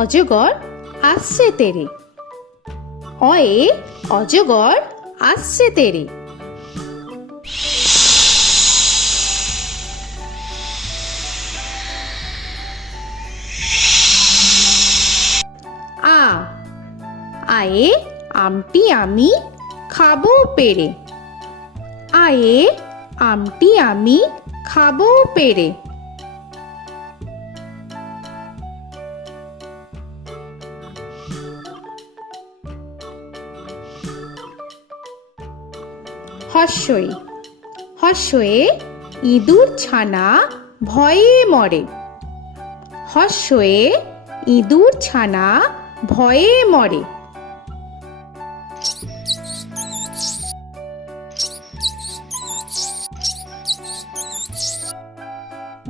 অজগর আসছে তেরে। অয়ে অজগর আসছে তেরে। আ আয়ে আমটি আমি খাবো পেরে। আয়ে আমটি আমি খাবো পেরে। হর্ষই হর্ষয়ে ইঁদুর ছানা ভয়ে মরে। হর্ষয়ে ইঁদুর ছানা ভয়ে মরে।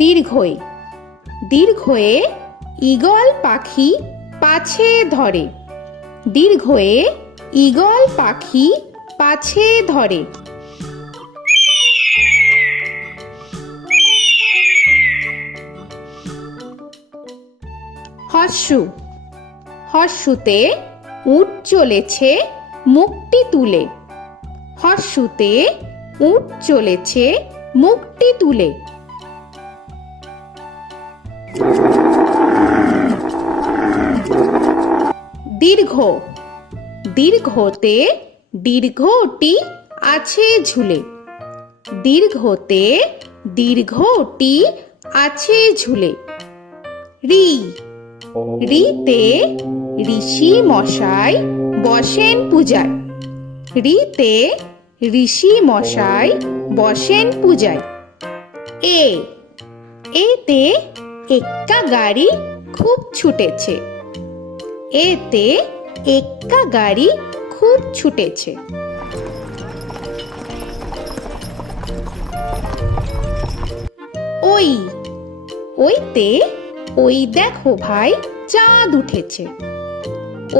দীর্ঘই দীর্ঘয়ে ঈগল পাখি পাছে ধরে। দীর্ঘয়ে ঈগল পাখি পাছে ধরে। হর্ষু হর্ষুতে উট চলেছে মুখটি তুলে। হর্ষুতে উট চলেছে মুখটি তুলে। দীর্ঘ দীর্ঘতে দীর্ঘটি আছে ঝুলে। দীর্ঘতে দীর্ঘটি আছে ঝুলে। রি রিতে ঋষি মশাই বসেন পূজায়। রিতে ঋষি মশাই বসেন পূজায়। এ এতে এক্কা গাড়ি খুব ছুটেছে। এতে এক্কা গাড়ি খুব ছুটেছে। ওই ওইতে ওই দেখো ভাই চাঁদ উঠেছে।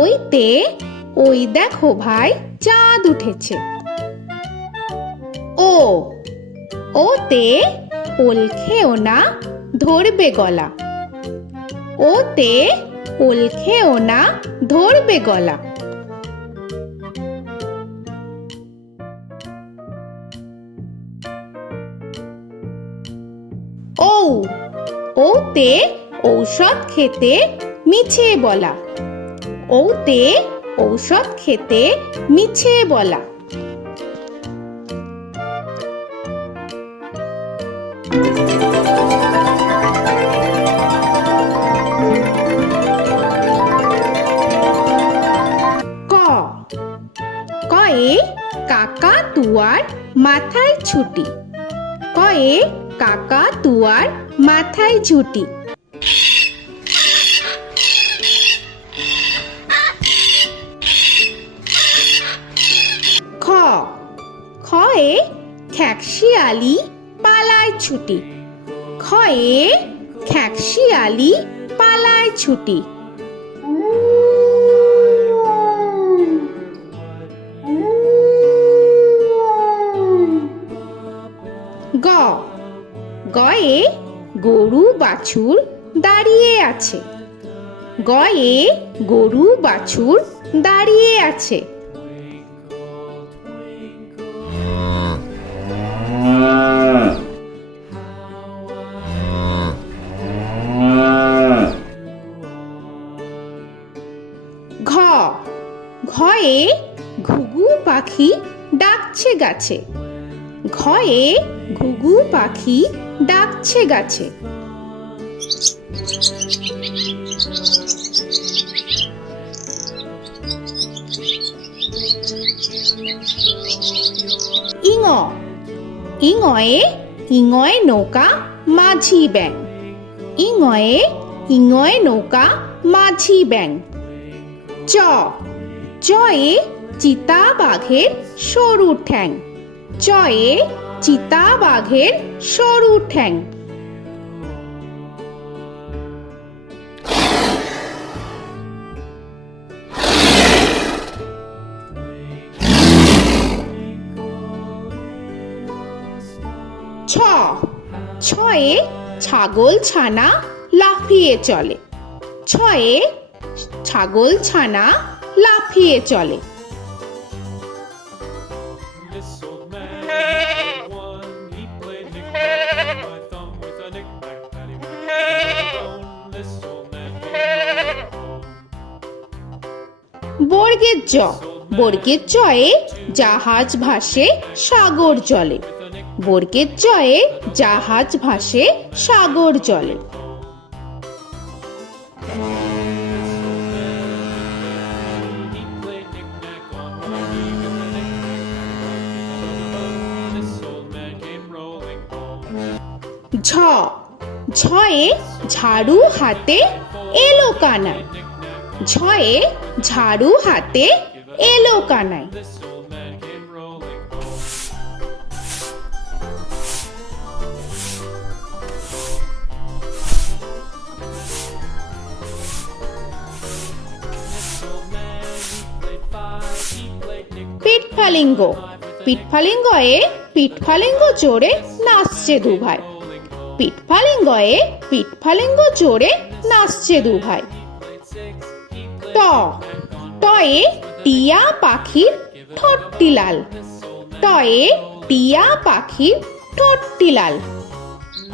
ওইতে ওই দেখো ভাই চাঁদ উঠেছে। ও ওতে ওল খেও না ধরবে গলা। ওতে ওল খেও না ধরবে গলা। ঔ ওতে ঔষধ খেতে মিছে বলা। ওতে ঔষধ খেতে মিছে বলা। ক কয়ে কাকা তুয়ার মাথায় ছুটি। কয়ে কাকা তুয়ার মাথায় ঝুটি। খ খয়ে খ্যাকশিয়ালি পালায় ছুটি। খয়ে খ্যাকশিয়ালি পালায় ছুটি। গ গয়ে গরু বাছুর দাঁড়িয়ে আছে। গয়ে গরু বাছুর দাঁড়িয়ে আছে। ঘ ঘয়ে ঘুঘু পাখি ডাকছে গাছে। ঘয়ে ঘুঘু পাখি ডাকছে গাছে। ইঙ ইঙয়ে ইঙয়ে নৌকা মাঝি ব্যাং। ইঙয়ে ইঙয়ে নৌকা মাঝি ব্যাং। চ চয়ে চিতা বাঘের সরু ঠ্যাং। চয়ে চিতা বাঘের সরু ঠ্যাং। ছ ছয়ে ছাগল ছানা লাফিয়ে চলে। ছয়ে ছাগল ছানা লাফিয়ে চলে। This old man had one. He played knick-knack on my thumb with a knick-knack, paddywhack, bone. This old man came home. বর্গের জ, বর্গের জয়ে জাহাজ ভাসে সাগর জলে। বর্গের জয়ে জাহাজ ভাসে সাগর জলে। He played knick-knack on my knee with a knick-knack, this old man came rolling home. ঝ, ঝয়ে ঝাড়ু হাতে এলো কানাই। ঝয়ে ঝাড়ু হাতে এলো Kanai. This old man came rolling home. This old man, he played five. He played knick-knack. পিঠফালিঙ্গ, পিঠফালিঙ্গয়ে পিঠফালিঙ্গ জোরে নাচছে দুভাই। পিঠফালিঙ্গয়ে পিঠফালিঙ্গ জোরে নাচছে দুভাই। ট, টয়ে টিয়া পাখির ঠোঁটটি লাল। টয়ে টিয়া পাখির ঠোঁটটি লাল।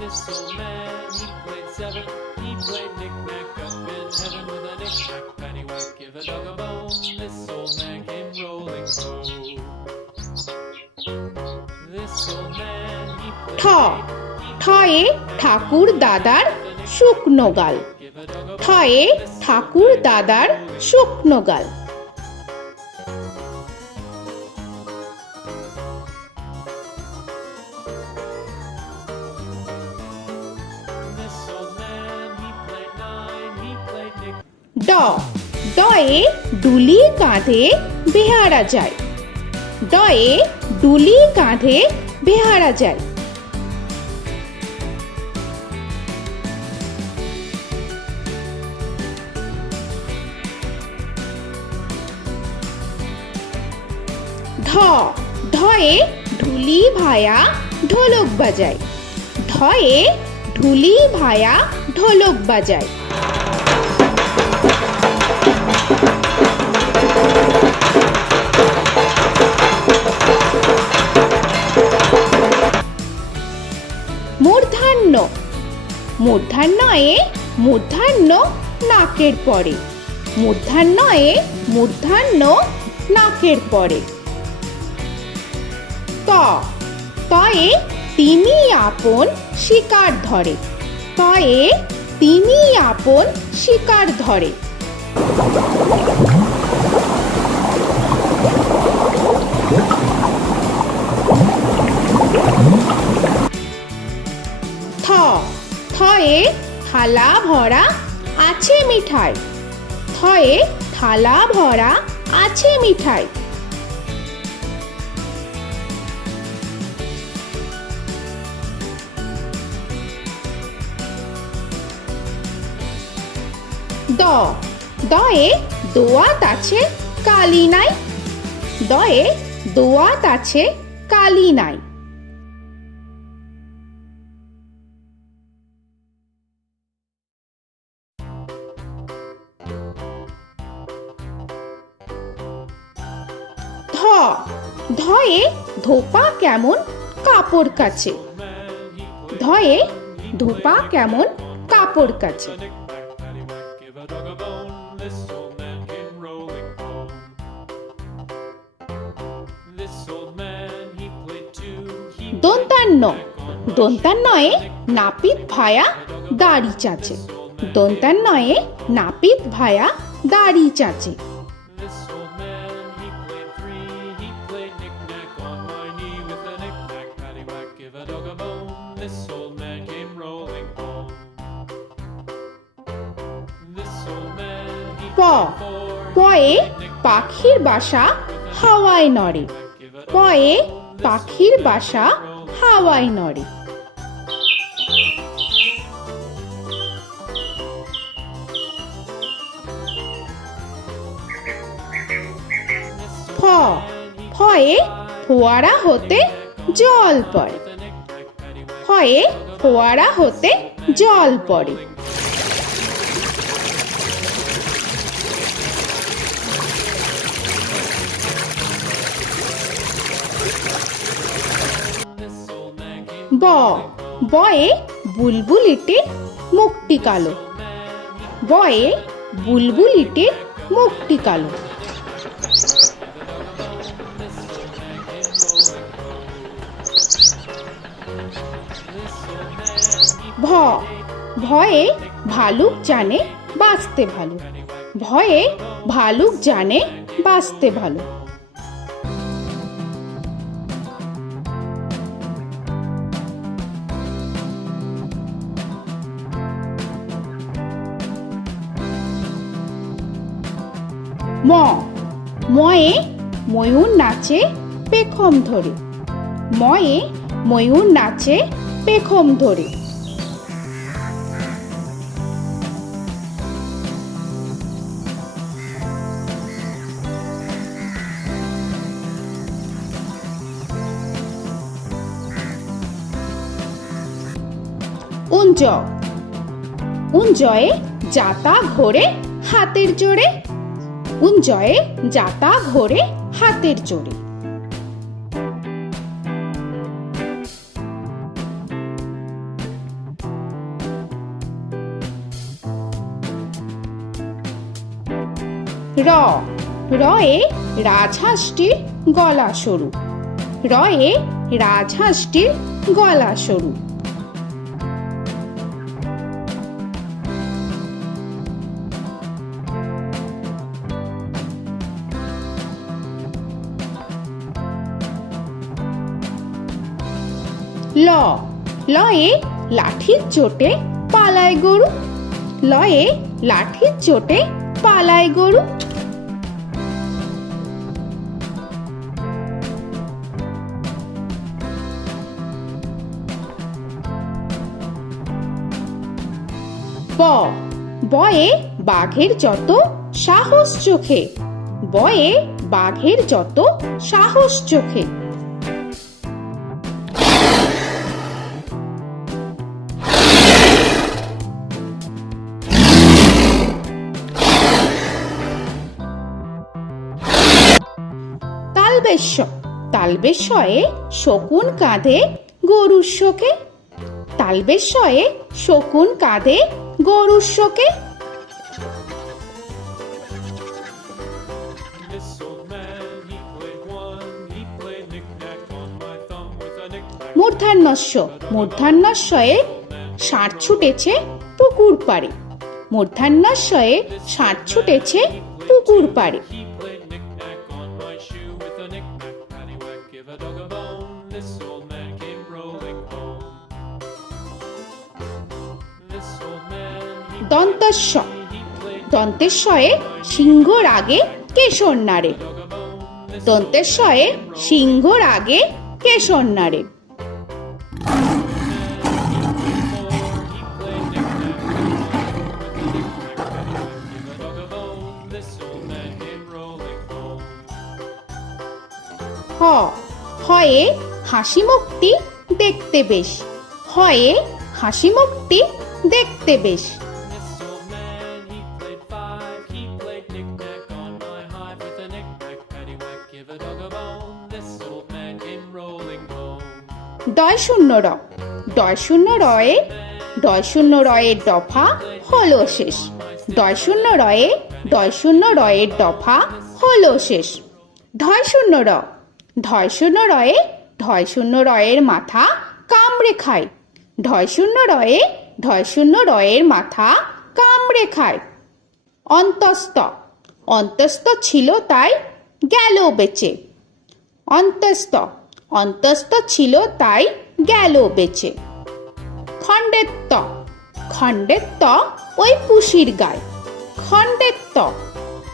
This old man, he played seven. He played knick-knack up in heaven with a knick-knack, paddywhack, give a dog a bone. This old man came rolling home. This old man, he ঠ, played ঠয়ে ঠাকুর দাদার শুকনো গাল। give a dog a ঠয়ে ঠাকুর দাদার শুকনো গাল। This old man, he played nine. He played knick. ড, ডয়ে ডুলি কাঁধে বেহারা যায়। ডয়ে ডুলি কাঁধে বেহারা যায়। ঢ, ঢয়ে ঢুলি ভায়া ঢোলক বাজায়। ঢয়ে ঢুলি ভায়া ঢোলক বাজায়। মূর্ধন্য, মূর্ধন্যয়ে মূর্ধন্য নাকের পরে। মূর্ধন্যয়ে মূর্ধন্য নাকের পরে। ত, তয়ে তিনি আপন শিকার ধরে। তয়ে তিনি আপন শিকার ধরে। থ, থয়ে থালা ভরা আছে মিঠাই। থয়ে থালা ভরা আছে মিঠাই। দ, দয়ে দোয়াত আছে কালি নাই। দয়ে দোয়াত আছে কালি নাই। ধ, ধয়ে ধোপা কেমন কাপড় কাচে। ধয়ে ধোপা কেমন কাপড় কাচে। Knick-knack, paddywhack, give a dog a bone. This old man came rolling home. This old man, he played two. He দন্তান্ন, দন্তান্নয়ে নাপিত ভায়া দাড়ি চাচে। দন্তান্নয়ে নাপিত ভায়া দাড়ি চাচে। This old man, he played three. He played knick-knack on my knee with a knick-knack, paddywhack, give a dog a bone. This old man came rolling home. This old man, he প, played four. পয়ে পাখির বাসা হাওয়ায় নড়ে। পয়ে পাখির বাসা হাওয়ায় নড়ে। ফ, ফয়ে ফোয়ারা হতে জল পড়ে। ফয়ে ফোয়ারা হতে জল পড়ে। ব বয়ে বুলবুলিটির মুখটি কালো বয়ে বুলবুলিটির মুখটি কালো ভ ভয়ে ভালুক জানে বাঁচতে ভালো ভয়ে ভালুক জানে বাঁচতে ভালো ম ময়ে ময়ূর নাচে পেখম ধরে ময়ে ময়ূর নাচে পেখম ধরে উঞ্জ উঞ্জয়ে যাতা ঘোরে হাতের জোরে উঞ্জয়ে যাতা ঘোরে হাতের জোরে র রয়ে রাজহাঁসটির গলা সরু রয়ে রাজহাঁসটির গলা সরু ল লয়ে লাঠির চোটে পালায় গরু লয়ে লাঠির চোটে পালায় গরু ব বয়ে বাঘের যত সাহস চোখে বয়ে বাঘের যত সাহস চোখে তালবেশ্য তালবেশ্যয়ে শকুন কাঁধে গরুর শোকে তালবেশ্যয়ে শকুন কাঁধে গরুর শোকে This old man, he played one. He played knick-knack on my thumb with a knick-knack. মূর্ধন্যস্য মূর্ধন্যস্যয়ে ষাঁড় ছুটেছে পুকুর পাড়ে মূর্ধন্যস্যয়ে ষাঁড় ছুটেছে পুকুর পাড়ে He played knick-knack on my shoe with a knick-knack, paddywhack, give a dog a bone. This old man came rolling home. This old man, he দন্তস্য played দন্তেশ্বয়ে সিংহর আগে কেশর নাড়ে dog a bone. This দন্তেশ্বয়ে সিংহর আগে কেশর নাড়ে he played knick-knack on my with a knick-knack, paddywhack, give a dog a bone. This old man came rolling home. হ হয়ে হাসি মুখটি দেখতে বেশ হয়ে হাসি মুখটি দেখতে বেশ This old man, he played five. He played knick-knack on my hive with a knick-knack, paddywhack, give a dog a bone. This old man came rolling home. ডয় শূন্য র ডয় শূন্য রয়ে ডয় শূন্য রয়ের দফা হলো শেষ ডয় শূন্য রয়ে ডয় শূন্য রয়ের দফা হলো শেষ ঢয় শূন্য র ঢয় শূন্য রয়ে ঢয় শূন্য রয়ের মাথা কামড়ে খায় ঢয় শূন্য রয়ে ঢয় শূন্য রয়ের মাথা কামড়ে খায় অন্তস্থ অন্তস্থ ছিল তাই গেল বেঁচে অন্তস্থ অন্তস্থ ছিল তাই গেল বেঁচে খণ্ডেত্ব খণ্ডেত্ব ওই পুষির গায় খণ্ডেত্ব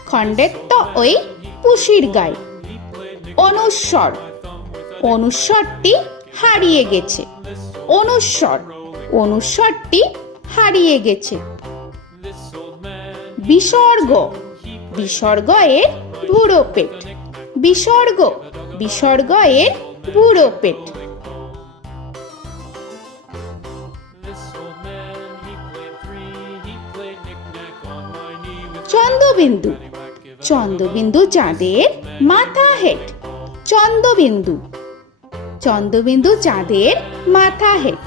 খণ্ডেত্ব ওই পুষির গায় অনুস্বর অনুস্বরটি হারিয়ে গেছে অনুস্বর অনুস্বরটি হারিয়ে গেছে This old man, বিসর্গ বিসর্গ এর বুড়ো পেট বিসর্গ বিসর্গ এর বুড়ো পেট this old man, he played three. He played knick-knack on my knee with Chandrabindu paddywhack, give a Chandrabindu চাঁদের মাথা হেট চন্দ্রবিন্দু চন্দ্রবিন্দু চাঁদের মাথা হেঁট।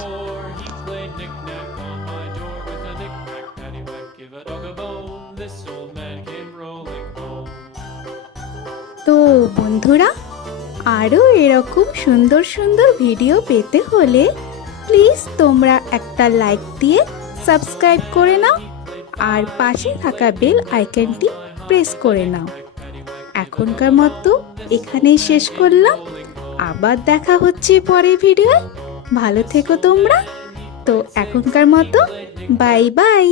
তো বন্ধুরা, আরও এরকম সুন্দর সুন্দর ভিডিও পেতে হলে প্লিজ তোমরা একটা লাইক দিয়ে সাবস্ক্রাইব করে নাও আর পাশে থাকা বেল আইকনটি প্রেস করে নাও। এখনকার মতো এখানেই শেষ করলাম, আবার দেখা হচ্ছে পরের ভিডিও। ভালো থেকো তোমরা। তো এখনকার মতো বাই বাই।